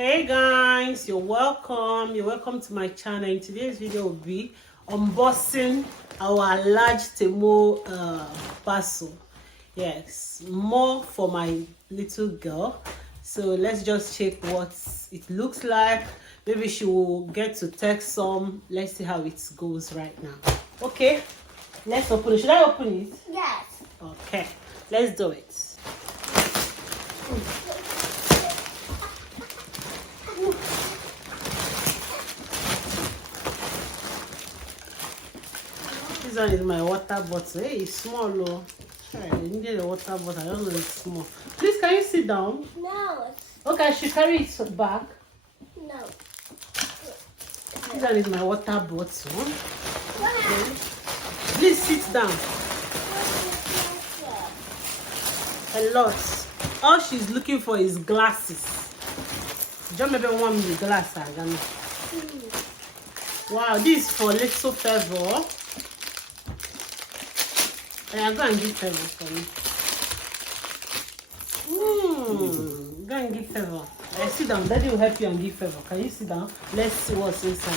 Hey guys, you're welcome to my channel. In today's video will be unboxing our large Temu parcel. Yes, more for my little girl. So let's just check what it looks like. Maybe she will get to text some. Let's see how it goes right now. Okay, let's open it. Should I open it? Yes. Okay, let's do it. This one is my water bottle. Hey, it's small though. I needed a water bottle. I don't know, it's small. Please, can you sit down? No. Okay, I should carry it back. No. This one is my water bottle. Okay. Please sit down. A lot. All she's looking for is glasses. John maybe want me the glasses. Wow, this is for little favor. I'm going to give favor for me. Go and give favor. Sit down. Daddy will help you and give favor. Can you sit down? Let's see what's inside.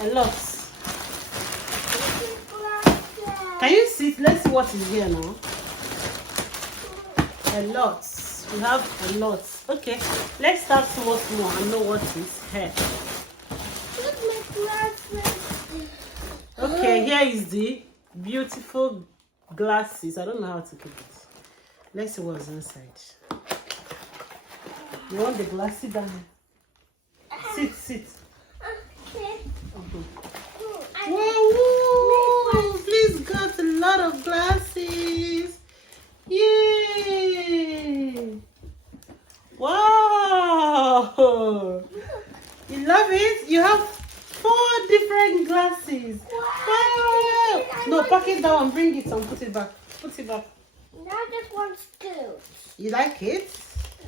A lot. Can you sit? Let's see what is here now. A lot. We have a lot. Okay, let's start small and know what is here. Okay, here is the beautiful glasses. I don't know how to keep it. Let's see what's inside. You want the glasses down? Sit. Okay. Wow, please got a lot of glasses. Yay! Wow! You love it? You have 4 different glasses. Wow! No, pack it down, bring it and put it back. Put it back. Now just one scoop. You like it?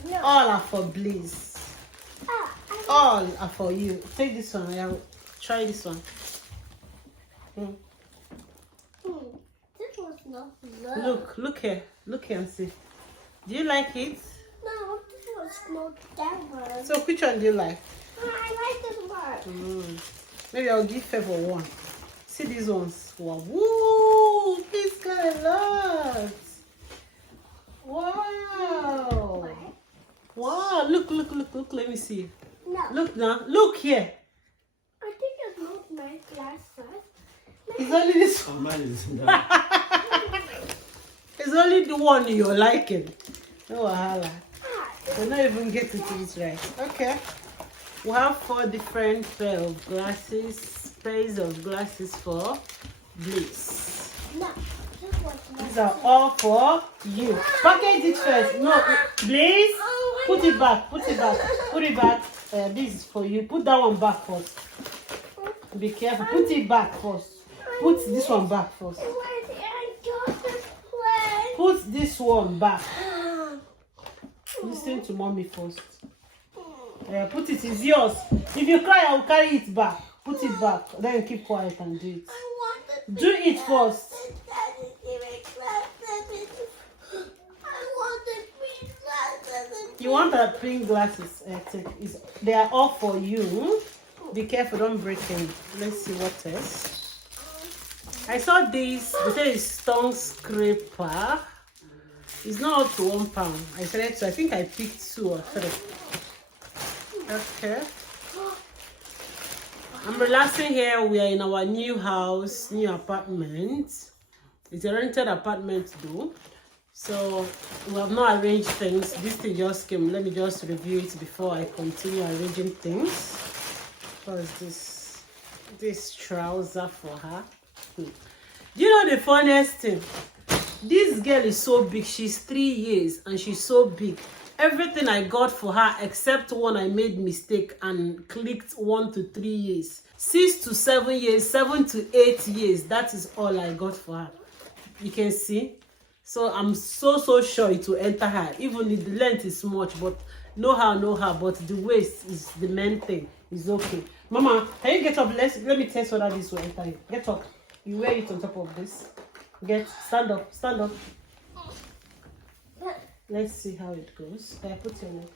No. All are for Bliss. All are for you. Take this one. Yeah, try this one. This one's not good. Look here. Look here and see. Do you like it? No, this one's not that one. So which one do you like? I like this one. Maybe I'll give favor one. See these ones. Wow. Woo! This got a lot. Wow. Wow. Look. Let me see. No. Look now. Look here. I think it's not my glasses. It's only this one. Mine is It's only the one you're liking. No wahala. We're not even getting to it right. Okay. We have 4 different pairs of glasses for Bliss. No. This one's not. These are all for you. Package it first. No, please. Put it back. Put it back. This is for you. Put that one back first. Be careful. Put it back first. Put this one back first. Put this one back. Listen to mommy first. Put it. It's yours. If you cry, I will carry it back. Put it back. Then keep quiet and do it. Do it first. You want the pink glasses? They are all for you. Be careful, don't break them. Let's see what else. I saw this. They say it's tongue scraper. It's not up to £1. I said so. I think I picked 2 or 3. Okay. I'm relaxing here. We are in our new house, new apartment. It's a rented apartment though. So we have not arranged things. This thing just came. Let me just review it before I continue arranging things. What is this trouser for her? Do you know the funniest thing? This girl is so big. She's 3 years and she's so big. Everything I got for her except one I made mistake and clicked 1 to 3 years. 6 to 7 years, 7 to 8 years. That is all I got for her. You can see. So I'm so sure it will enter her. Even if the length is much, but know how, but the waist is the main thing. It's okay. Mama, can you get up? Let me test whether this will enter you. Get up. You wear it on top of this. Stand up. Let's see how it goes. Put your leg.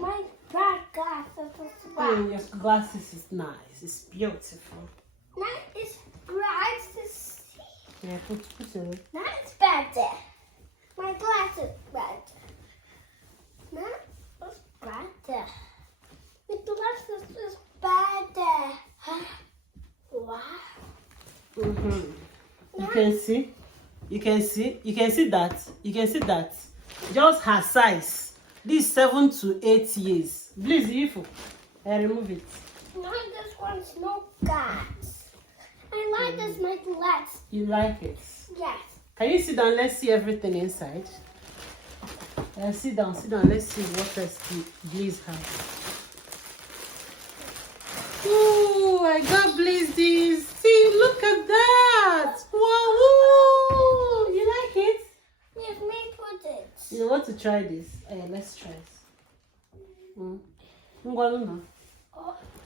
my black glasses as well. Your glasses is nice. It's beautiful. That is bright to see. Yeah, put it. That's better. My glasses better. That is better. My glasses is better. Wow. You can see. You can see. You can see that. You can see that. Just her size. This 7 to 8 years. Please, Ifo. I remove it. No, this one's no glass. I like this my glass. You like it? Yes. Can you sit down? Let's see everything inside. Sit down, sit down. Let's see what else Blaze has. Oh, I got Blaze this. See, look at that. Wow. You like it? Yes, me put it. You want to try this? Yeah, let's try it. Oh,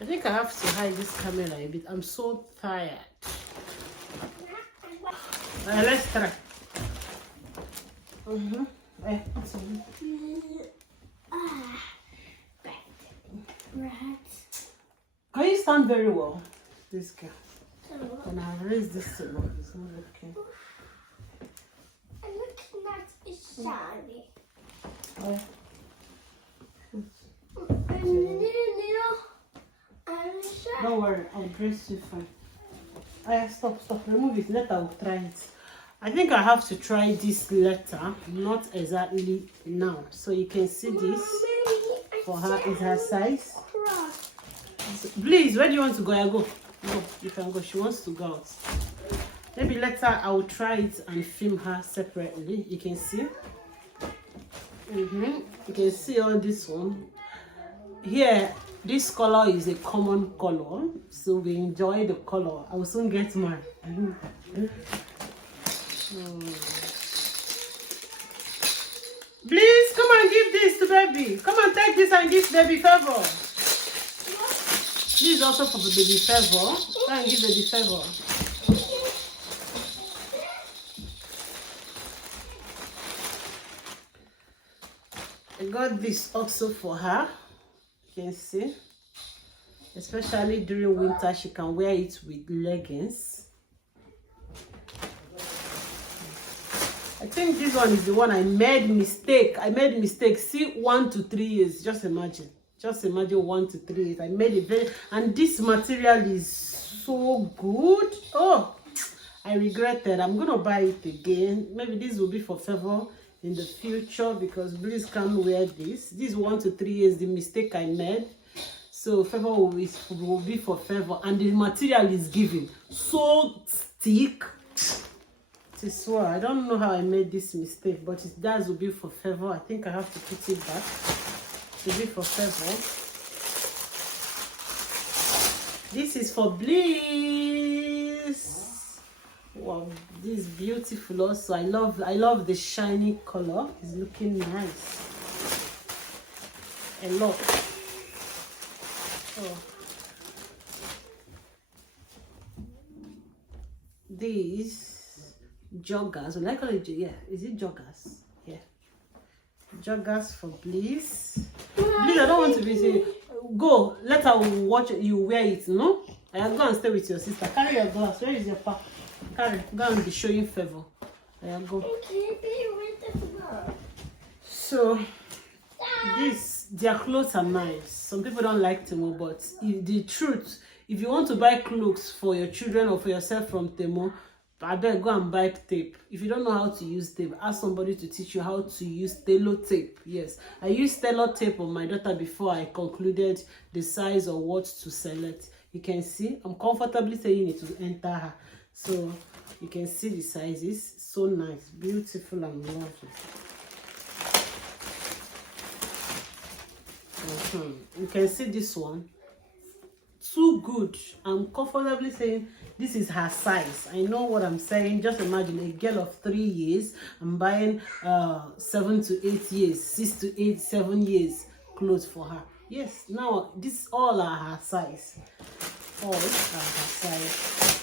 I think I have to hide this camera a bit. I'm so tired. Let's try. Right. Can you stand very well? This girl. So, When I raise this to look, it's not looking. and look, that is shiny. Oh, don't worry, I'll dress you fine. Oh, yeah, stop. Remove it. Later I'll try it. I think I have to try this letter, not exactly now. So you can see this for her is her size. Please, where do you want to go? I go. Go. You can go. She wants to go out. Maybe later I'll try it and film her separately. You can see. You can see all this one. Here, this color is a common color, so we enjoy the color. I will soon get mine. Please come and give this to baby. Come and take this and give baby favor. This is also for the baby favor. Come and give baby favor. I got this also for her. You can see, especially during winter, she can wear it with leggings. I think this one is the one I made mistake. See, 1 to 3 years. Just imagine 1 to 3 years. I made it very, and this material is so good. Oh, I regretted. I'm gonna buy it again. Maybe this will be for favor in the future because Bliss can't wear this. This 1 to 3 years, the mistake I made. So favor will be for favor, and the material is given so thick. I swear, I don't know how I made this mistake, but it does will be for favor. I think I have to put it back to be for favor. This is for Bliss. Wow, this is beautiful also. I love the shiny color. It's looking nice. A lot. Oh. These joggers, will I call it? Yeah, is it joggers? Yeah, joggers for Bliss. Bliss, I don't want to be saying, go, let her watch you wear it, no? I go and stay with your sister. Carry your glass. Where is your pap? Carry, go and be showing favor. I go. So, their clothes are nice. Some people don't like Temu, but the truth, if you want to buy clothes for your children or for yourself from Temu, I better go and buy tape. If you don't know how to use tape, ask somebody to teach you how to use tailor tape. Yes, I used tailor tape on my daughter before I concluded the size or what to select. You can see, I'm comfortably saying it to enter her. So you can see the sizes. So nice, beautiful and lovely. You can see this one. Too good. I'm comfortably saying this is her size. I know what I'm saying. Just imagine a girl of 3 years. I'm buying 7 to 8 years, 6 to 8, 7 years clothes for her. Yes, now this all are her size. All are her size.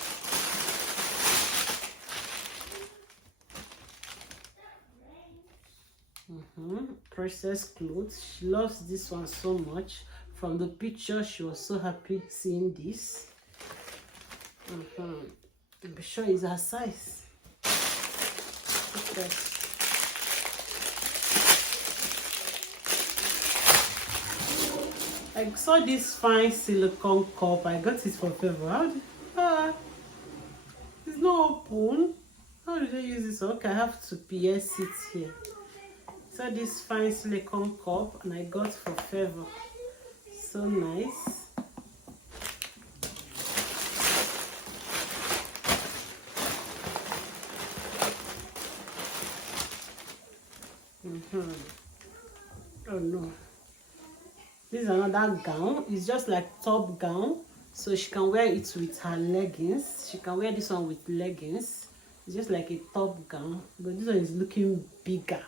Princess clothes. She loves this one so much. From the picture, she was so happy seeing this. Be sure it's her size. Okay. I saw this fine silicone cup. I got it for favor. It's not open. How did I use this? Okay, I have to PS it here. So this fine silicone cup, and I got for favor. So nice. Oh no. This is another gown. It's just like top gown. So she can wear it with her leggings. She can wear this one with leggings. It's just like a top gown. But this one is looking bigger.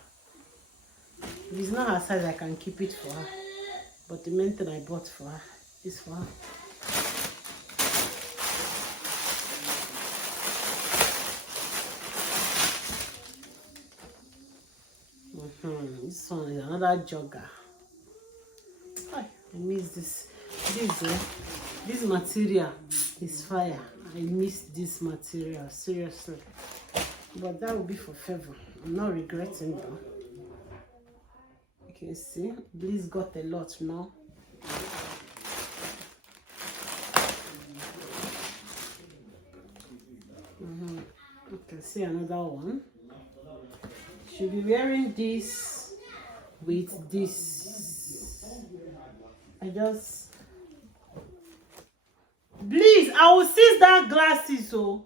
If it's not her size, I can keep it for her. But the main thing I bought for her is for her. This one is another jogger. I miss this. This material is fire. I miss this material, seriously. But that will be for favor. I'm not regretting though. You can see, Bliss got a lot now. You can see another one. She'll be wearing this with this. Please, I will seize that glasses. So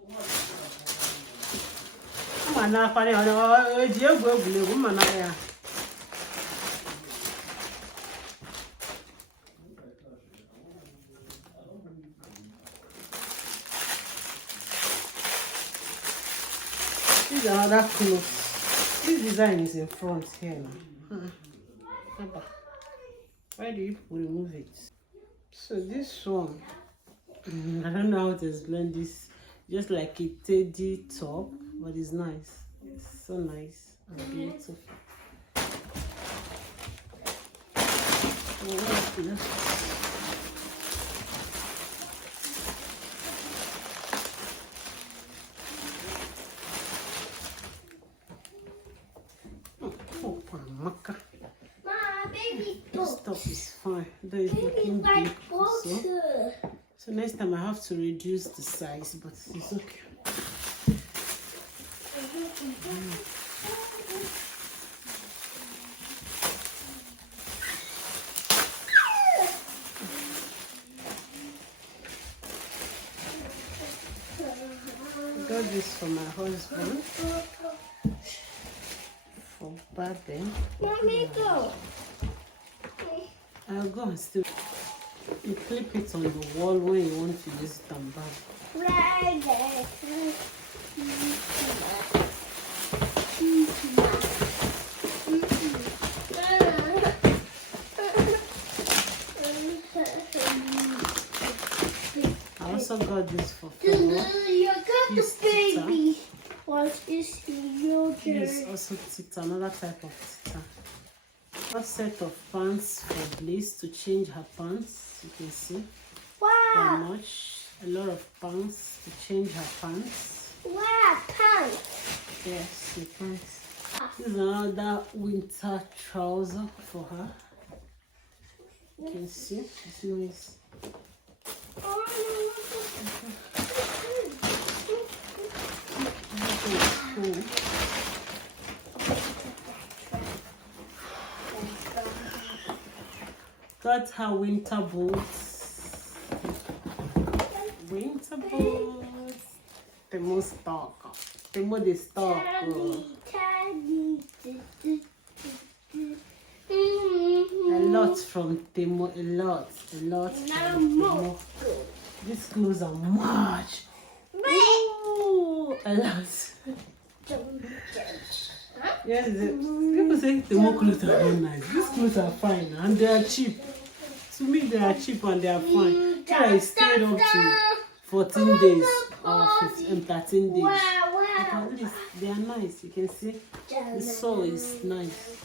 this is another clothes. This design is in front here now. Why do you remove it? So this one, I don't know how to explain this. Just like a teddy top, but it's nice. It's so nice and beautiful. This top is fine. That is looking big also. So next time I have to reduce the size, but it's okay. I got this for my husband. For bathing. Mommy, go. I'll go and still. You clip it on the wall when you want to use it and bath. I also got this for Femo. You got the baby. What is your This is also tita, another type of tita. A set of pants for Bliss to change her pants. You can see. Wow. Much. A lot of pants to change her pants. Wow, pants. Yes, the pants. This is another winter trouser for her. You can see. It's nice. Got her winter boots. Winter boots. Temu stock. Temu the stock. A lot from Temu. A lot from Temu. These clothes are much. Ooh, a lot. Yes, people say Temu clothes are not nice. These clothes are fine and they are cheap. To me, they are cheap and they are fine. Here I stayed up to 14 days or 13 days. But at least they are nice. You can see the sole is nice.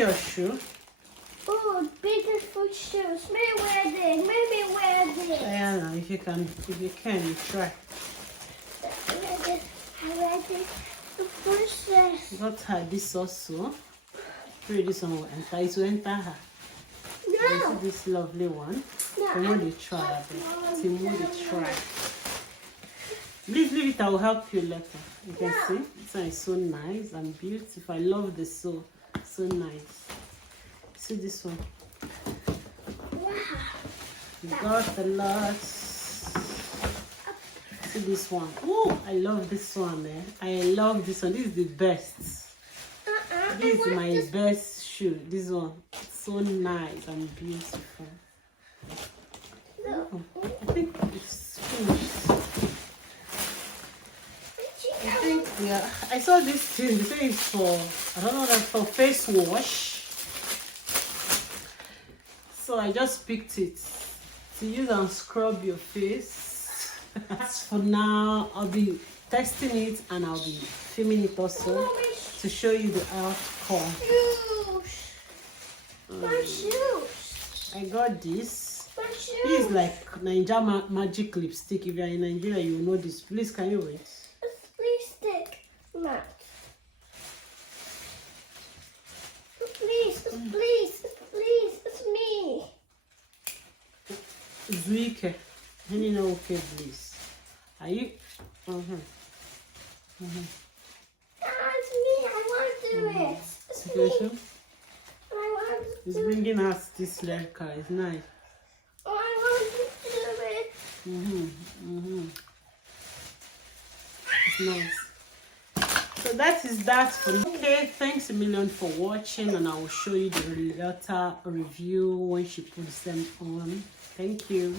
see your shoe? Oh, beautiful shoes. Maybe wear this. Maybe wear this. Diana, if you can, you try. I wear this. I wear this. The princess. Got her this also. Pray this one will enter. It will enter her. You see this lovely one. Temu the try. Temu the try. Leave it. I will help you later. You can see this one is so nice and beautiful. I love the so nice. See this one. Wow. We got a lot. See this one. Oh, I love this one. I love this one. This is the best. This is my best shoe. This one. So nice and beautiful. Oh, I think it's finished. I think, yeah. I saw this thing. They say it's for, I don't know, that's for face wash. So I just picked it to use and scrub your face. As for now, I'll be testing it and I'll be filming it also to show you the outcome. Shoes. My shoes. I got this. My shoes. This is like Ninja magic lipstick. If you're in Nigeria, you will know this. Please, can you wait? Please stick. Matt. Please, please, please, it's me. Zuike. You know, okay, please. Are you? It's me. I want to do it. It's me. I want to It's do it. bringing us this red car. It's nice. I want to do it. It's nice. So that is that for me. Okay, thanks a million for watching, and I will show you the later review when she puts them on. Thank you.